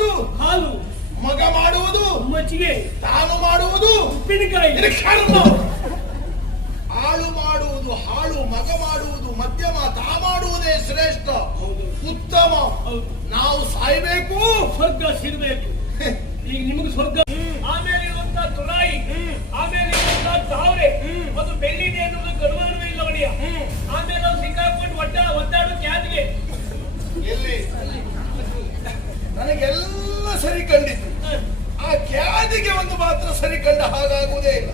ಮಾಡುವುದು? ಹಾಲು. ಮಗ ಮಾಡುವುದು? ಮಜ್ಜಿಗೆ. ತಾನು ಮಾಡುವುದು? ಉಪ್ಪಿನಕಾಯಿ. ಹಾಳು ಮಾಡುವುದು ಹಾಳು ಮಗ ಮಾಡುವುದು ಮಧ್ಯಮ ತಾ ಮಾಡುವುದೇ ಶ್ರೇಷ್ಠ. ಹೌದು. ಉತ್ತಮ. ನಾವು ಸಾಯ್ಬೇಕು? ಸ್ವರ್ಗ ಸಿಗಬೇಕು. ಈಗ ನಿಮಗೆ ಸ್ವರ್ಗ. ಆಮೇಲೆ ಇರುವಂತ ತುರಾಯಿ. ಆಮೇಲೆ ಇರುವಂತ ತಾವ್ರೆ ಅದು ಬೆಳ್ಳಿದೆ ಅನ್ನೋದು ಗರ್ವನೂ ಇಲ್ಲ ಒಡೆಯ. ಆಮೇಲೆ ಸಿಕ್ಕಾಕೊಂಡು ಒಟ್ಟ ಒದ್ದಾಡು ಕ್ಯಾದ್ಗೆ ಎಲ್ಲಿ? ನನಗೆಲ್ಲ ಸರಿ ಕಂಡಿತ್ತು ಆ ಖ್ಯಾತಿಗೆ ಒಂದು ಮಾತ್ರ ಸರಿ ಕಂಡ ಹಾಗಾಗುವುದೇ ಇಲ್ಲ.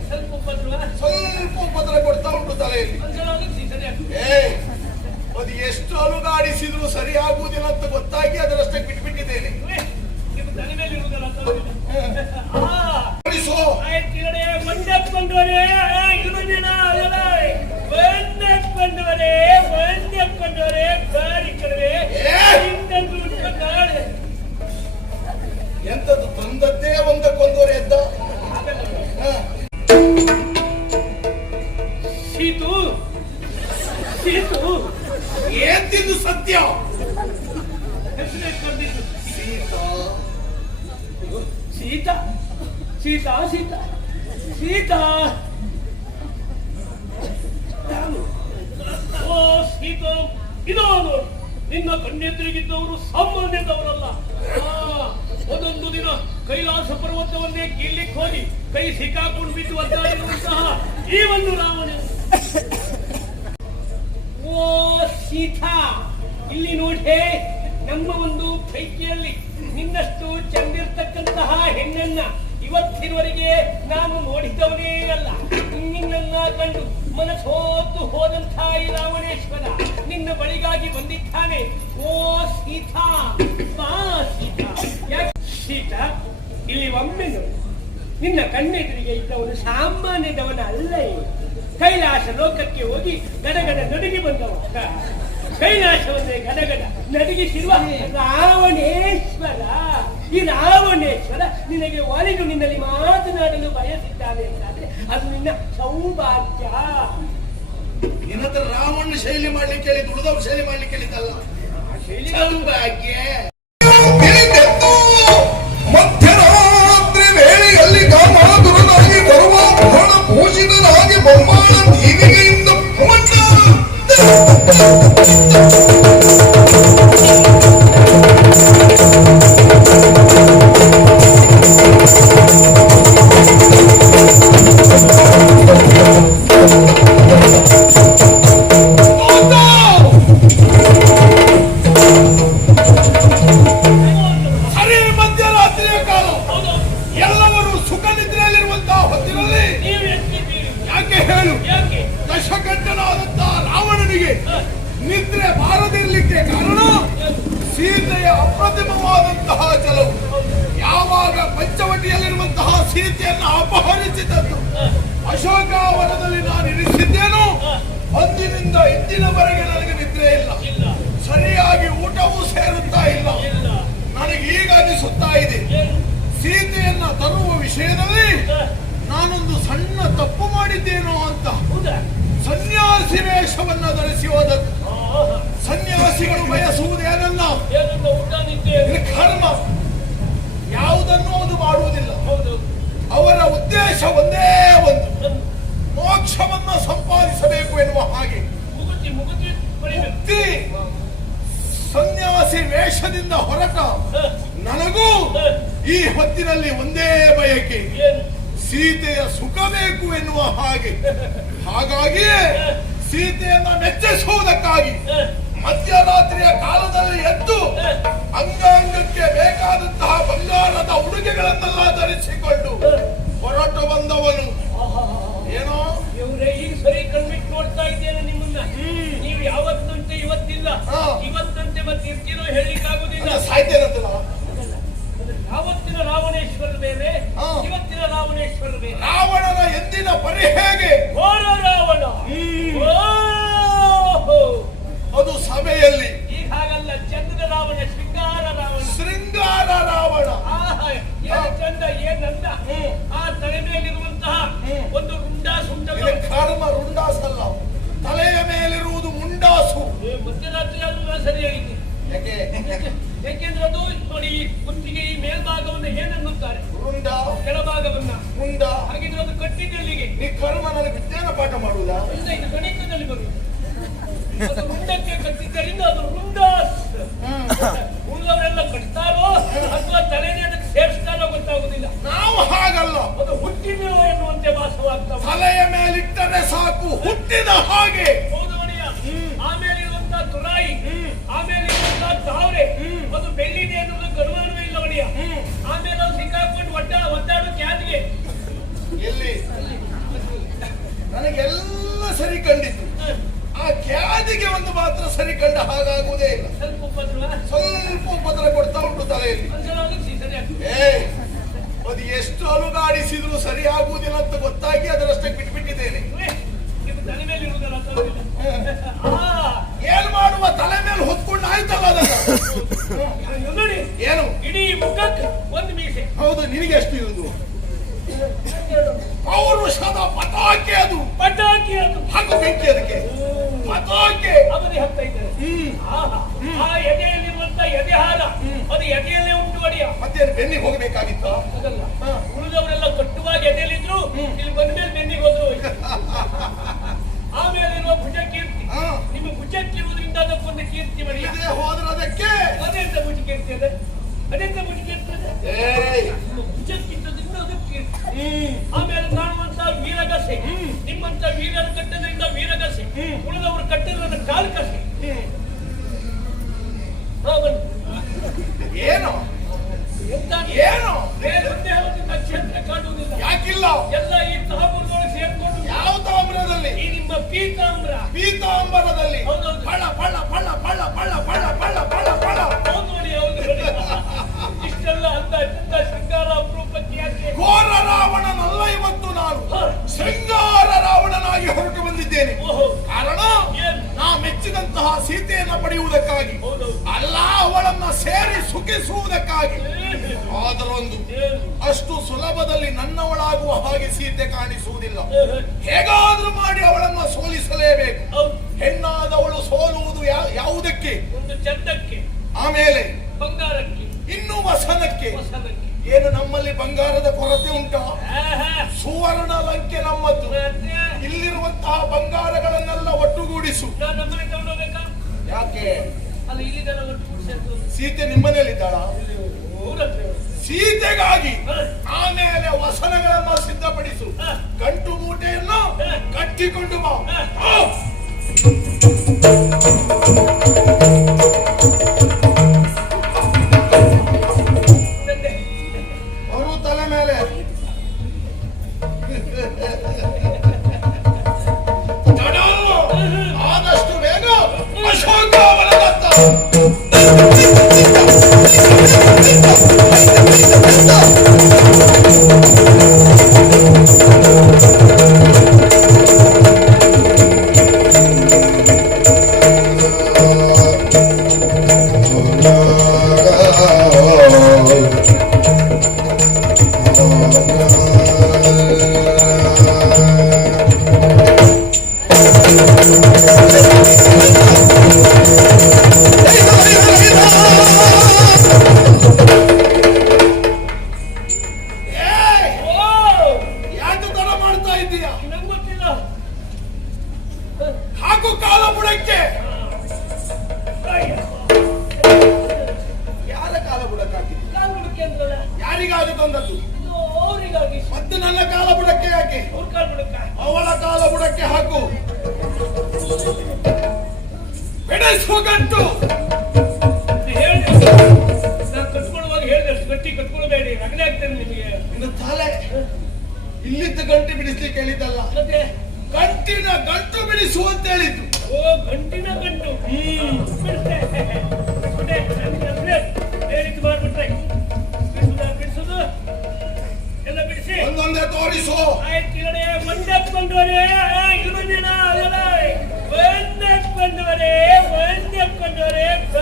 ಸ್ವಲ್ಪ ಉಪದ್ರ ಕೊಡ್ತಾ ಉಂಟು ತಲೆಯಲ್ಲಿ. ಸರಿ. ಏ ಅದು ಎಷ್ಟು ಅಲುಗಾಡಿಸಿದ್ರು ಸರಿಯಾಗುವುದಿಲ್ಲ ಅಂತ ಗೊತ್ತಾಗಿ ಅದರಷ್ಟಕ್ಕೆ ಬಿಟ್ಬಿಟ್ಟಿದ್ದೇನೆ ಸೀತಾ ಸೀತಾ ಸೀತಾ. ಓ, ಸೀತಾ, ಇದೋ ನಿನ್ನ ಕಣ್ಣೆದುರಿಗಿದ್ದವರು ಸಾಮಾನ್ಯದವರಲ್ಲ ಒಂದೊಂದು ದಿನ ಕೈಲಾಸ ಪರ್ವತವನ್ನೇ ಗಿಲ್ಲಿಕ್ಕೆ ಹೋಗಿ ಕೈ ಸಿಕ್ಕಾಕೊಂಡು ಬಿದ್ದು ಒದ್ದಾಡಿರುವಂತಹ ಈ ಒಂದು ರಾವಣ. ಓ, ಸೀತಾ, ಇಲ್ಲಿ ನೋಡಿ ನಮ್ಮ ಒಂದು ಪೈಕಿಯಲ್ಲಿ ನಿನ್ನಷ್ಟು ಚಂದಿರ್ತಕ್ಕಂತಹ ಹೆಣ್ಣನ್ನ ಇವತ್ತಿನವರೆಗೆ ನಾನು ನೋಡಿದವನೇ ಅಲ್ಲ. ನಿನ್ನನ್ನ ಕಂಡು ಮನಸೋತು ಹೋದಂಥ ಈ ರಾವಣೇಶ್ವರ. ನಿನ್ನ ಬಳಿಗಾಗಿ ಬಂದಿದ್ದಾನೆ. ಓ ಸೀತಾ, ಬಾ ಸೀತಾ. ಸೀತಾ, ಇಲ್ಲಿ ಒಮ್ಮೆ ನಿನ್ನ ಕಣ್ಣೆದುರಿಗೆ ಇದ್ದವನು ಸಾಮಾನ್ಯದವನ ಅಲ್ಲ. ಕೈಲಾಸ ಲೋಕಕ್ಕೆ ಹೋಗಿ ಗಡಗಡ ನಡುಗಿ ಬಂದವ ಕೈಲಾಸವನ್ನೇ ಗಡಗಡ ನಡುಗಿಸಿರುವ ರಾವಣೇಶ್ವರ. ಈ ರಾವಣೇಶ್ವರ ನಿನಗೆ ಒಲಿದು ನಿನ್ನಲ್ಲಿ ಮಾತನಾಡಲು ಬಯಸಿದ್ದಾನೆ ಅಂತಾದ್ರೆ ಅದು ನಿನ್ನ ಸೌಭಾಗ್ಯ. ನಿನ್ನ ಹತ್ರ ರಾವಣ ಶೈಲಿ ಮಾಡ್ಲಿಕ್ಕೆ ಹೇಳಿ ಉಳಿದವ್ರ ಶೈಲಿ ಮಾಡ್ಲಿಕ್ಕೆ ಹೇಳಿದ್ದಲ್ಲ. ಆ ಶೈಲಿ ಸೌಭಾಗ್ಯ ಮಧ್ಯರಾತ್ರಿ ವೇಳೆಯಲ್ಲಿ ಕಾಮಾತುರನಾಗಿ ಬರುವ ಭೋಣ ಭೂಷಿತನಾಗಿ ಬೊಮ್ಮಾಳ ದೀವಿಗೆಯಿಂದ ಭ್ರಮಣ ಎಲ್ಲವರು ಸುಖ ನಿದ್ರೆಯಲ್ಲಿರುವಂತಹ ಹೊತ್ತಿನಲ್ಲಿ ಯಾಕೆ ಹೇಳು? ಯಾಕೆ? ದಶಕಂಠನಾದಂತಹ ರಾವಣನಿಗೆ ನಿದ್ರೆ ಬಾರದಿರಲಿಕ್ಕೆ ಕಾರಣ ಸೀತೆಯ ಅಪ್ರತಿಮವಾದಂತಹ ಜಲವು. ಯಾವಾಗ ಪಂಚವಟಿಯಲ್ಲಿರುವಂತಹ ಸೀತೆಯನ್ನು ಅಪಹರಿಸಿದದ್ದು. ಅಶೋಕಾವನದಲ್ಲಿ ನಾನು ಇರಿಸಿದ್ದೇನು ಅಂದಿನಿಂದ ಇಂದಿನವರೆಗೆ ನನಗೆ ನಿದ್ರೆ ಇಲ್ಲ. ಸರಿಯಾಗಿ ಊಟವೂ ಸೇರುತ್ತಾ ಇಲ್ಲ. ನನಗೆ ಈಗ ಅನಿಸುತ್ತಾ ಇದೆ. ಸೀತೆಯನ್ನ ತರುವ ವಿಷಯದಲ್ಲಿ ನಾನೊಂದು ಸಣ್ಣ ತಪ್ಪು ಮಾಡಿದ್ದೇನೋ ಅಂತ. ಹೌದಾ? ಸನ್ಯಾಸಿ ವೇಷವನ್ನ ಧರಿಸಿ ಹೋದದ್ದು. ಸನ್ಯಾಸಿಗಳು ಬಯಸುವುದೇನಲ್ಲ? ಕರ್ಮ. ಯಾವುದನ್ನು ಅದು ಮಾಡುವುದಿಲ್ಲ. ಹೌದು. ಅವರ ಉದ್ದೇಶ ಒಂದೇ ಒಂದು. ಮೋಕ್ಷವನ್ನು ಸಂಪಾದಿಸಬೇಕು ಎನ್ನುವ ಹಾಗೆ. ಮುಕ್ತಿ. ಸನ್ಯಾಸಿ ವೇಷದಿಂದ ಹೊರಟ. ನನಗೂ ಈ ಹೊತ್ತಿನಲ್ಲಿ ಒಂದೇ ಬಯಕೆ. ಸೀತೆಯ ಸುಖ ಬೇಕು ಎನ್ನುವ ಹಾಗೆ. ಹಾಗಾಗಿಯೇ ಸೀತೆಯನ್ನ ಮೆಚ್ಚಿಸುವುದಕ್ಕಾಗಿ ಮಧ್ಯರಾತ್ರಿಯ ಕಾಲದಲ್ಲಿ ಎದ್ದು ಅಂಗಾಂಗಕ್ಕೆ ಬೇಕಾದಂತಹ ಬಂಗಾರದ ಉಡುಗೆಗಳನ್ನೆಲ್ಲ ಯಾಕೆಂದ್ರೆ ಅದು ನೋಡಿ ಕುತ್ತಿಗೆ ಈ ಮೇಲ್ಭಾಗವನ್ನು ಏನನ್ನುತ್ತಾರೆ? ವೃಂದ ಕೆಳಭಾಗವನ್ನ. ಮುಂದ ಹಾಗಿದ್ರೆ ಅದು ಕಟ್ಟಿದ್ದಲ್ಲಿಗೆ ನೀ ಕರ್ಮ ನನಗೆ ವಿಜ್ಞಾನ ಪಾಠ ಮಾಡುವುದಾ? ಇಲ್ಲ ಇದು ಗಣಿತದಲ್ಲಿ ಬರುವುದು. ಮುಂದಕ್ಕೆ ಕಟ್ಟಿದ್ದರಿಂದ ಅದು ವೃಂದ ಉಳಿದವರೆಲ್ಲ ಕಟ್ತಾರೋ ಅಥವಾ ತಲೆನೇ ಅದಕ್ಕೆ ಸೇರಿಸ್ತಾರೋ ಗೊತ್ತಾಗುದಿಲ್ಲ ನಾವು ಹಾಗಲ್ಲ. ಅದು ಹುಟ್ಟಿದ ಎನ್ನುವಂತೆ ವಾಸವಾಗ್ತವೆ ತಲೆಯ ಮೇಲಿಟ್ಟರೆ ಸಾಕು ಹುಟ್ಟಿದ ಹಾಗೆ ಆಮೇಲೆ ಅವ್ರು ಸಿಕ್ಕಾಕ್ಬಿಟ್ಟು ಒಟ್ಟ ಒದ್ದಾಡು ಕ್ಯಾದ್ಗೆ ಎಲ್ಲಿ? ನನಗೆಲ್ಲ ಸರಿ ಕಂಡಿತ್ತು ಆ ಕ್ಯಾದಿಗೆ ಒಂದು ಮಾತ್ರ ಸರಿ ಕಂಡ ಹಾಗಾಗುವುದೇ ಇಲ್ಲ. ಸ್ವಲ್ಪ ಉಪದ್ರವ ಸ್ವಲ್ಪ ಉಪದ್ರ ಕೊಡ್ತಾ ಉಂಟು ತಲೆಯಲ್ಲಿ. ಏ ಅದು ಎಷ್ಟು ಅಲುಗಾಡಿಸಿದ್ರು ಸರಿ ಆಗುವುದಿಲ್ಲ ಅಂತ ಗೊತ್ತಾಗಿ ಅದರಷ್ಟಕ್ಕೆ ಬಿಟ್ಬಿಟ್ಟಿದ್ದೇನೆ. ಏನ್ ಮಾಡುವ? ತಲೆ ಮೇಲೆ ಹೊತ್ಕೊಂಡು ಆಯ್ತಲ್ಲ ಅದನ್ನ ನೋಡಿ. ಏನು? ಇಡೀ ಮುಖಕ್ಕೆ ಒಂದು ಮೀಸೆ. ಹೌದು ನಿನಗೆ ಎಷ್ಟು ಇದು ಪೌರುಷದ ಪಟಾಕಿ ಅದು. ಪಟಾಕಿ ಅದು. ಹಾಕು ಬೆಂಕಿ ಅದಕ್ಕೆ. ಪಟಾಕಿ. ಅವಧಿ ಹಾಕ್ತಾ ಇದ್ದಾರೆ. ಆ ಎದೆಯಲ್ಲಿರುವಂತ ಎದೆ ಹಾಲ ಅದು ಎದೆಯಲ್ಲೇ ಉಂಟು ಒಡೆಯ ಮತ್ತೆ ಬೆನ್ನಿಗೆ ಹೋಗಬೇಕಾಗಿತ್ತು? ಅದಲ್ಲ. ಉಳಿದವರೆಲ್ಲ ಕಟ್ಟುವಾಗ ಎದೆಯಲ್ಲಿದ್ರು ಇಲ್ಲಿ ಬಂದ್ಮೇಲೆ ಬೆನ್ನಿಗೆ ಹೋದ್ರು. ಆಮೇಲೆ ಇರುವ ಭುಜ ಕೀರ್ತಿ. ನಿಮ್ಮ ಭುಜಕ್ಕಿರುವುದರಿಂದ ಅದಕ್ಕೊಂದು ಕೀರ್ತಿ ಒಡೆಯ ಪಡೆಯುವುದಕ್ಕಾಗಿ. ಅಲ್ಲ ಅವಳನ್ನ ಸೇರಿ ಸುಖಿಸುವುದಕ್ಕಾಗಿ. ಆದರೊಂದು ಅಷ್ಟು ಸುಲಭದಲ್ಲಿ ನನ್ನವಳಾಗುವ ಹಾಗೆ ಸೀತೆ ಕಾಣಿಸುವುದಿಲ್ಲ. ಹೇಗಾದ್ರೂ ಮಾಡಿ ಅವಳನ್ನ ಸೋಲಿಸಲೇಬೇಕು. ಹೆಣ್ಣಾದವಳು ಸೋಲುವುದು ಯಾವುದಕ್ಕೆ? ಒಂದು ಚಂದಕ್ಕೆ ಆಮೇಲೆ ಬಂಗಾರಕ್ಕೆ ಇನ್ನು ವಸನಕ್ಕೆ. ಏನು ನಮ್ಮಲ್ಲಿ ಬಂಗಾರದ ಕೊರತೆ ಉಂಟಾ. ಸುವರ್ಣ ಲಂಕೆ ನಮ್ಮದ್ದು ಮತ್ತೆ? ಇಲ್ಲಿರುವಂತಹ ಬಂಗಾರಗಳನ್ನೆಲ್ಲ ಒಟ್ಟುಗೂಡಿಸು. ಯಾಕೆ? ಸೀತೆ ನಿಮ್ಮನೆಯಲ್ಲಿದ್ದಾಳ ಸೀತೆಗಾಗಿ ಆಮೇಲೆ ವಸನಗಳನ್ನ ಸಿದ್ಧಪಡಿಸು. ಗಂಟು ಮೂಟೆಯನ್ನು ಕಟ್ಟಿಕೊಂಡು ಬಾ. ಬೆಳೆಸುವ ಗಂಟು ಹೇಳಿದೆ ನಾನು ಕಟ್ಕೊಳ್ಳುವಾಗ ಹೇಳಿದೆ ಅಷ್ಟು ಗಟ್ಟಿ ಕಟ್ಕೊಳ್ಳಬೇಡಿ. ರಗಳೆ ಆಗ್ತೇನೆ ನಿಮಗೆ. ತಲೆ ಇಲ್ಲಿದ್ದ ಗಂಟೆ ಬಿಡಿಸ್ಲಿಕ್ಕೆ ಹೇಳಿದ್ದಲ್ಲ. ಮತ್ತೆ? ಗಂಟಿನ ಗಂಟು ಬಿಡಿಸು ಅಂತ ಹೇಳಿದ್ದು. ಓ ಗಂಟಿನ ಗಂಟು. ಹೇಳಿದ್ದು ಮಾಡ್ಬಿಟ್ರೆ. ಬಿಡಿಸುದ ಬಿಡಿಸುದು? ಎಲ್ಲ ಬಿಡಿಸಿ. ಒಂದೊಂದೇ ತೋರಿಸು. ಆಯ್ತು ಬಂದವರೇ ಬಂದವರೇ. Senhor,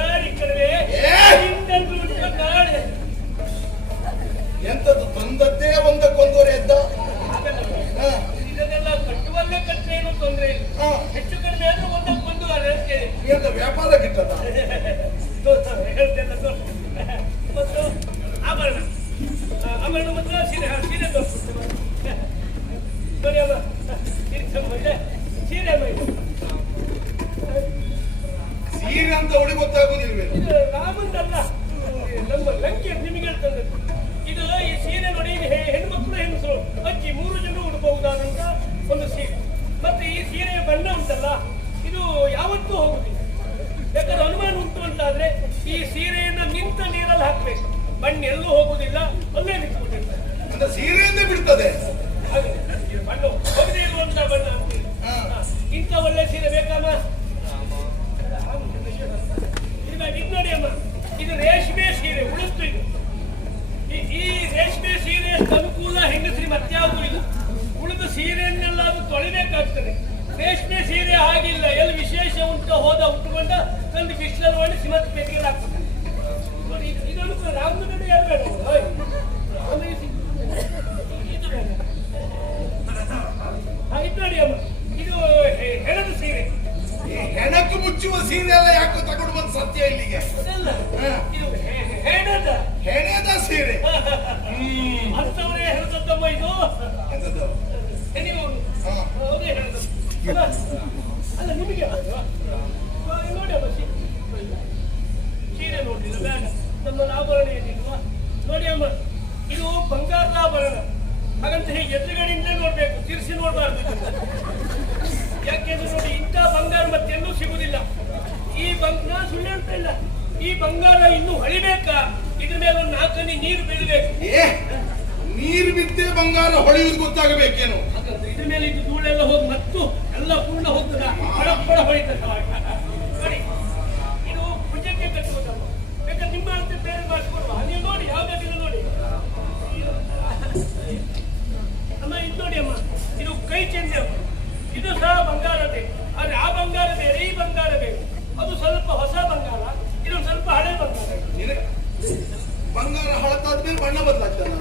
ಬಣ್ಣ ಎಲ್ಲೂ ಹೋಗುದಿಲ್ಲ ಅಲ್ಲೇ ನಿಂತ್ಕೊಂಡಿರ್ತಾರೆ ಅಂದ್ರೆ ಸೀರೆಯನ್ನೇ ಬಿಡ್ತದೆ. ಈ ಬಣ್ಣ ಹೋಗದೇ ಇರುವಂತ ಬಣ್ಣ. ಇಂಥ ಒಳ್ಳೆ ಸೀರೆ ಬೇಕಮ್ಮ? ಇದು ನೋಡಿ ಅಮ್ಮ. ಇದು ರೇಷ್ಮೆ ಸೀರೆ ಉಳಿಸ್ತು ಇದು. ಈ- ಈ ರೇಷ್ಮೆ ಸೀರೆ ಅನುಕೂಲ ಹೆಂಗಸ್ರಿ ಮತ್ಯಾವುದು ಇದು? ಉಳಿದ ಸೀರೆಯನ್ನೆಲ್ಲ ಅದು ತೊಳಿಬೇಕಾಗ್ತದೆ. ರೇಷ್ಮೆ ಸೀರೆ ಹಾಗಿಲ್ಲ ಎಲ್ಲಿ ವಿಶೇಷ ಉಂಟು ಹೋದ ಉಟ್ಟುಕೊಂಡ కళ్ళు కృష్ణలు వాడి సిమతి పెట్టుకెళ్ళి ಇಂಥ ಬಂಗಾರ ಮತ್ತೆಲ್ಲೂ ಸಿಗುವುದಿಲ್ಲ ಈ ಬಂಗಾರ ಸುಳ್ಳು ಹೇಳ್ತಾ ಇಲ್ಲ. ಈ ಬಂಗಾರ ಇನ್ನೂ ಹೊಳಿಬೇಕಾ? ಇದ್ರ ಮೇಲೆ ಒಂದು ನಾಲ್ಕನೇ ನೀರು ಬೀಳಬೇಕು. ನೀರು ಬಿದ್ದೆ ಬಂಗಾರ ಹೊಳೆಯುವುದು ಗೊತ್ತಾಗಬೇಕೇನು? ಇದ್ರ ಮೇಲೆ ಇದು ಧೂಳೆಲ್ಲ ಹೋಗಿ ಮತ್ತು ಎಲ್ಲ ಪೂರ್ಣ ಹೋಗ್ತದ? ಪಡ ಹೊಳಿತದ ನೋಡಿ ಇದು ಭುಜಕ್ಕೆ ಕಟ್ಟುವುದಲ್ಲ ಬೇಕಾದ್ರೆ ನಿಮ್ಮ ಅಂತ ಬೇರೆ ಮಾಡಿಸ್ಕೊಡುವ. ನೀವು ನೋಡಿ ಯಾವ ಬೇಕಾದ್ರೆ ನೋಡಿ. ಅಮ್ಮ ಇದು ನೋಡಿ ಅಮ್ಮ. ಇದು ಕೈ ಚೆಂದೆ. ಇದು ಸಹ ಬಂಗಾರದೇ. ಆದ್ರೆ ಆ ಬಂಗಾರ ಬೇರೆ, ಈ ಬಂಗಾರ ಬೇರೆ. ಅದು ಸ್ವಲ್ಪ ಹೊಸ ಬಂಗಾರ ಇದೊಂದು ಸ್ವಲ್ಪ ಹಳೆ ಬಂಗಾರ. ಬಂಗಾರ ಹಳತಾದ್ಮೇಲೆ ಬಣ್ಣ ಬದಲಾಗ್ತಾನ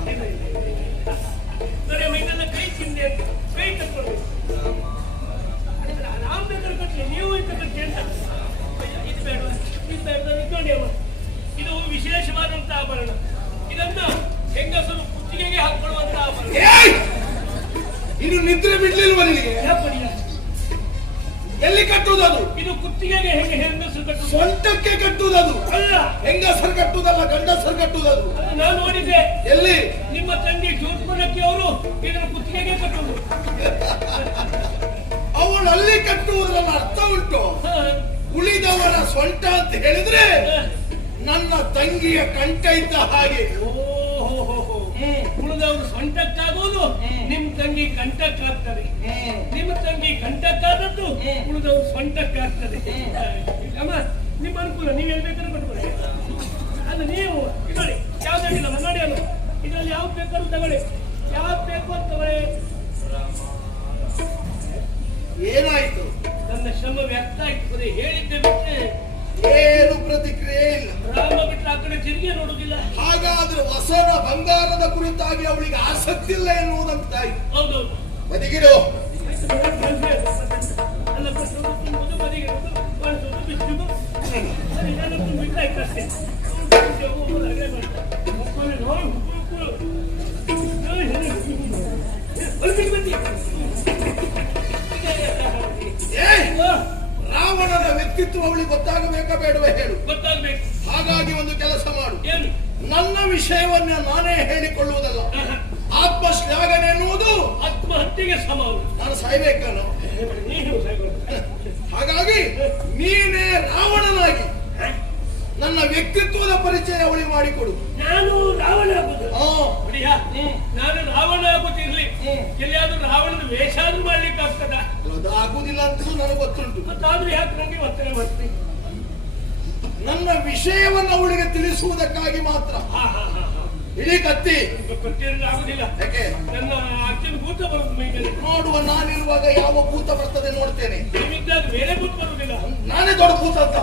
ಇದು ಕುತ್ತಿಗೆಗೆ ಹೆಂಗೆ ಹೆಂಗಸರು ಕಟ್ಟುವುದು? ಸೊಂಟಕ್ಕೆ ಕಟ್ಟುವುದದು. ಅಲ್ಲ. ಹೆಂಗಸರು ಕಟ್ಟುವುದಲ್ಲ ಗಂಡಸರು ಕಟ್ಟುವುದದು. ಅದು ನಾನು ನೋಡಿದ್ದೆ. ಎಲ್ಲಿ? ನಿಮ್ಮ ತಂಗಿ ಶೂರ್ಪಣಕ್ಕೆ ಅವರು ಇದನ್ನು ಕುತ್ತಿಗೆಗೆ ಕಟ್ಟುವುದು. ಅವಳು ಅಲ್ಲಿ ಕಟ್ಟುವುದರ ಅರ್ಥ ಉಂಟು. ಉಳಿದವರ ಸೊಂಟ ಅಂತ ಹೇಳಿದ್ರೆ ನನ್ನ ತಂಗಿಯ ಕಂಠ ಇದ್ದ ಹಾಗೆ. ಓಹೋಹೋಹೋ. ಉಳಿದವರು ಸೊಂಟಕ್ಕಾಗೋದು ನಿಮ್ ತಂಗಿ ಕಂಟಕ್ಕಾಗ್ತದೆ. ನಿಮ್ಮ ತಂಗಿ ಕಂಟಕ್ಕಾದದ್ದು ಉಳಿದವ್ರು ಸೊಂಟಕ್ಕಾಗ್ತದೆ. ಅಮ್ಮ ನಿಮ್ಮ ಅನುಕೂಲ ನೀವು ಹೇಳ್ಬೇಕಾದ್ರೆ ಬರ್ಬೋದು ಅದು ನೀವು ನೋಡಿ ಯಾವ್ದಾಗಿಲ್ಲ ನೋಡಿ ಅಲ್ಲ ಇದರಲ್ಲಿ ಯಾವ ಬೇಕಾದ್ರೂ ತಗೊಳ್ಳಿ. ಯಾವ ಬೇಕೋ ಅಂತ ತಗೊಳ್ಳಿ. ಏನಾಯ್ತು? ನನ್ನ ಶ್ರಮ ವ್ಯರ್ಥ ಆಯ್ತು. ಬರೀ ಹೇಳಿದ್ದೆ ಬಿಟ್ಟರೆ ಏನು ಪ್ರತಿಕ್ರಿಯೆ ಇಲ್ಲ. ರಾಮ ಬಿಟ್ಟರೆ ಆ ಕಡೆ ತಿರುಗಿ ನೋಡುದಿಲ್ಲ ಹೊಸನ ಬಂಗಾರದ ಕುರಿತಾಗಿ ಅವಳಿಗೆ ಆಸಕ್ತಿ ಇಲ್ಲ. ನೋಡಿ, ಏಯ್! ರಾವಣನ ವ್ಯಕ್ತಿತ್ವ ಅವಳಿಗೆ ಗೊತ್ತಾಗಬೇಕಾ ಬೇಡವೇ ಹೇಳು. ಗೊತ್ತಾಗಬೇಕು. ಹಾಗಾಗಿ ಒಂದು ಕೆಲಸ ಮಾಡು. ಏನು? ನನ್ನ ವಿಷಯವನ್ನ ನಾನೇ ಹೇಳಿಕೊಳ್ಳುವುದಲ್ಲ. ಆತ್ಮ ಶ್ಲಾಘನೆ ಎನ್ನುವುದು ಆತ್ಮಹತ್ಯೆಗೆ ಸಮ ನಾನು ಸಾಯ್ಬೇಕಲ್ಲ. ಹಾಗಾಗಿ ನೀನೇ ರಾವಣನಾಗಿ ನನ್ನ ವ್ಯಕ್ತಿತ್ವದ ಪರಿಚಯ ಅವಳಿ ಮಾಡಿಕೊಡು. ನಾನು ರಾವಣ? ನಾನು ರಾವಣ ಆಗುತ್ತಿರ್ಲಿ ಎಲ್ಲಿಯಾದ್ರೂ ರಾವಣನ ವೇಷ ಆದ್ರೂ ಮಾಡ್ಲಿಕ್ಕೆ ಆಗ್ತದ ಅದಾಗುದಿಲ್ಲ ಅಂತಲೂ ನನಗೆ ಗೊತ್ತುಂಟು. ಮತ್ತಾದ್ರೂ ಯಾಕೆ ನನಗೆ ಒತ್ತಡ ಮಾಡ್ತೀನಿ ನನ್ನ ವಿಷಯವನ್ನು ಅವಳಿಗೆ ತಿಳಿಸುವುದಕ್ಕಾಗಿ ಮಾತ್ರ. ಇಡೀ ಕತ್ತಿ. ಯಾಕೆ? ನೋಡುವ ನಾನಿರುವಾಗ ಯಾವ ಭೂತ ಬರ್ತದೆ ನೋಡ್ತೇನೆ. ನಾನೇ ದೊಡ್ಡ ಭೂತ ಅಂತ.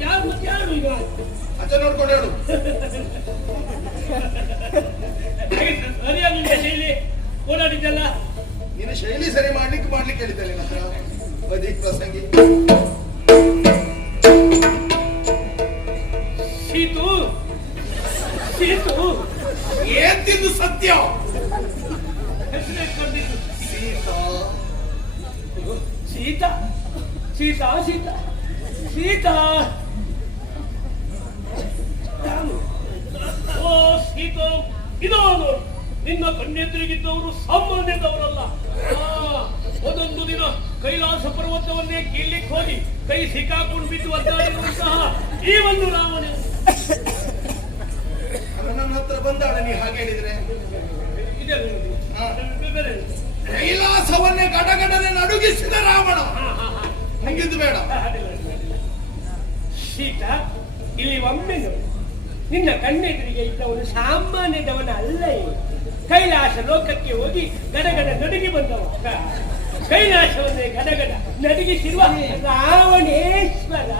ಯಾರು ಮತ್ತೆ ಯಾರು ಈಗ ಅಜ್ಜ ನೋಡ್ಕೊಂಡು ಹೇಳು. ನಿನ್ನ ಶೈಲಿ? ಓಡಾಡಿದ್ದಲ್ಲ? ನೀನು ಶೈಲಿ ಸರಿ ಮಾಡ್ಲಿಕ್ಕೆ ಮಾಡ್ಲಿಕ್ಕೆ ಹೇಳಿದ್ದೆ ನಿನ್ನ ಹತ್ರ. ಪ್ರಸಂಗಿ. ಓ ಸೀತಾ ಇದೋ ನೋಡು ನಿನ್ನ ಕಣ್ಣೆದುರಿಗಿದ್ದವರು ಸಾಮಾನ್ಯದವರಲ್ಲ ಒಂದೊಂದು ದಿನ ಕೈಲಾಸ ಪರ್ವತವನ್ನೇ ಕೀಳ್ಲಿಕ್ಕೆ ಹೋಗಿ ಕೈ ಸಿಕ್ಕಾಕೊಂಡು ಬಿದ್ದು ಒದ್ದಾಡಿರುವಂತಹ ಈ ಒಂದು ರಾವಣ. ನನ್ನ ಹತ್ರ ಬಂದಾಳ ನೀ ಹಾಗೆ ಹೇಳಿದ್ರೆ? ಇದೆ. ಬೇರೆ. ಕೈಲಾಸವನ್ನೇ ಗಡಗಡನೆ ನಡುಗಿಸಿದ ರಾವಣ. ಹಂಗಿದ್ದು ಬೇಡ. ಸೀತ ಇಲ್ಲಿ ಒಮ್ಮೆ ನಿನ್ನ ಕಣ್ಣೆದುರಿಗೆ ಇದ್ದವನು ಸಾಮಾನ್ಯದವನ ಅಲ್ಲ. ಕೈಲಾಸ ಲೋಕಕ್ಕೆ ಹೋಗಿ ಗಡಗಡ ನಡುಗಿ ಬಂದವ. ಕೈಲಾಸವನ್ನೇ ಗಡಗಡ ನಡುಗಿಸಿರುವ ರಾವಣೇಶ್ವರ.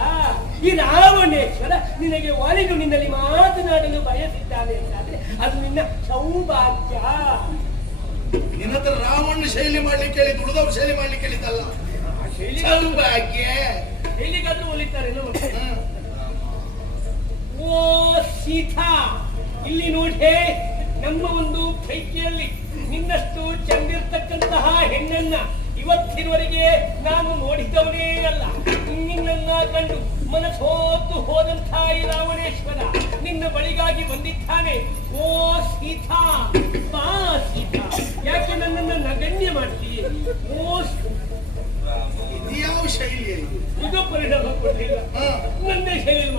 ಈ ರಾವಣೇಶ್ವರ ನಿನಗೆ ಒಲಿದು ನಿನ್ನಲ್ಲಿ ಮಾತನಾಡಲು ಬಯಸಿದ್ದಾನೆ ಅಂತಾದ್ರೆ ಅದು ನಿನ್ನ ಸೌಭಾಗ್ಯ. ನಿನ್ನ ಹತ್ರ ರಾವಣ ಶೈಲಿ ಮಾಡ್ಲಿಕ್ಕೆ ಹೇಳಿ ದುಡಿದವ್ ಶೈಲಿ ಮಾಡ್ಲಿಕ್ಕೆ ಹೇಳಿದ್ದಲ್ಲ. ಸೌಭಾಗ್ಯ. ಎಲ್ಲಿಗಾದ್ರೂ ಒಲಿತಾರೆ. ಓ ಸೀತಾ ಇಲ್ಲಿ ನೋಡೇ ನಮ್ಮ ಒಂದು ಕೈಕೆಯಲ್ಲಿ ನಿನ್ನಷ್ಟು ಚಂದಿರ್ತಕ್ಕಂತಹ ಹೆಣ್ಣನ್ನ ಇವತ್ತಿನವರೆಗೆ ನಾನು ನೋಡಿದವನೇ ಅಲ್ಲ. ನಿನ್ನನ್ನ ಕಂಡು ಮನಸೋತು ಹೋದಂಥ ಈ ರಾವಣೇಶ್ವರ ನಿನ್ನ ಬಳಿಗಾಗಿ ಬಂದಿದ್ದಾನೆ. ಓ ಸೀತಾ ಬಾ ಸೀತಾ. ಯಾಕೆ ನನ್ನನ್ನ ನಗಣ್ಯ ಮಾಡ್ತೀಯ? ಓ ಯಾವ ಶೈಲಿ? ಇದು ಪರಿಣಾಮ ಕೊಡಲಿಲ್ಲ. ನನ್ನ ಶೈಲಿ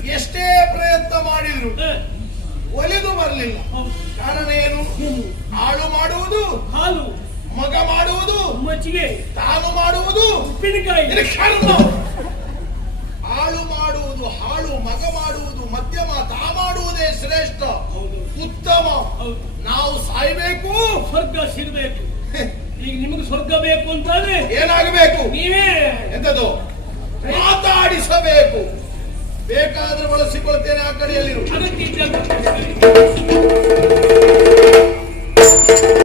ಎಷ್ಟೇ ಪ್ರಯತ್ನ ಮಾಡಿದ್ರು ಒಲೆದು ಬರಲಿಲ್ಲ. ಕಾರಣ ಏನು? ಹಾಳು ಮಾಡುವುದು ಹಾಲು ಮಗ ಮಾಡುವುದು ಮಜ್ಜಿಗೆ ತಾನು ಮಾಡುವುದು ಹಾಳು ಕರ್ಮ ಮಾಡುವುದು ಹಾಳು ಮಗ ಮಾಡುವುದು ಮಧ್ಯಮ ತಾ ಮಾಡುವುದೇ ಶ್ರೇಷ್ಠ. ಹೌದು. ಉತ್ತಮ. ಹೌದು. ನಾವು ಸಾಯ್ಬೇಕು. ಸ್ವರ್ಗ ಸಿಗಬೇಕು. ಈಗ ನಿಮಗೆ ಸ್ವರ್ಗ ಬೇಕು ಅಂತಾದ್ರೆ ಏನಾಗಬೇಕು? ನೀವೇ ಎಂತದು? ಮಾತಾಡಿಸಬೇಕು. ಬೇಕಾದ್ರೆ ಬಳಸಿಕೊಳ್ತೇನೆ ಆ ಕಡೆಯಲ್ಲಿ